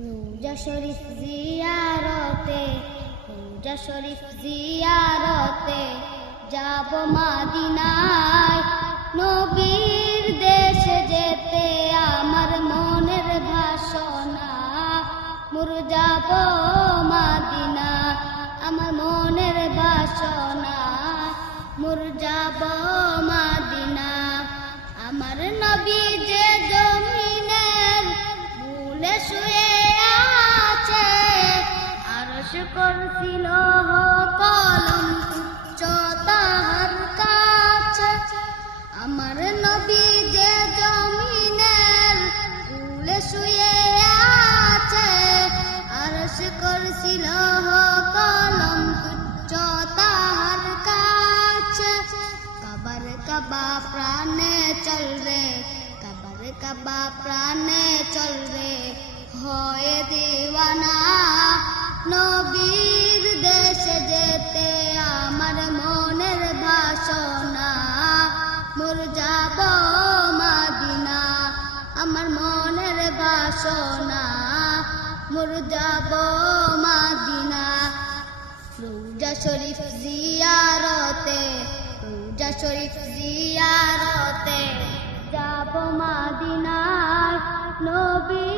রোজা শরীফ জিয়ারতে, রোজা শরীফ জিয়ারতে যাব মদিনায়। নবীর দেশে যেতে আমার মনের বাসনা, মোর যাব মদিনা। আমার মনের বাসনা, মোর যাব মদিনা। আমার নবী যে জমিনের মূলে শুয়ে আছে, আরশ করছিল কলম উচ্চ তাহার কাছে। আমার নবী যে জমিনের মূলে শুয়ে আছে, আরশ করছিল কলম উচ্চ তাহার কাছে। কাবার কাবা প্রাণে চলবে, কাবার কাবা প্রাণে চলবে হয় দিওয়ানা। নবীর দেশে যেতে আমার মনের বাসনা, মোর যাব মদিনা। আমার মনের বাসনা, মোর যাব মদিনা। রোজা শরীফ জিয়ারতে, রোজা শরীফ জিয়ারতে যাব মদিনায়। নবী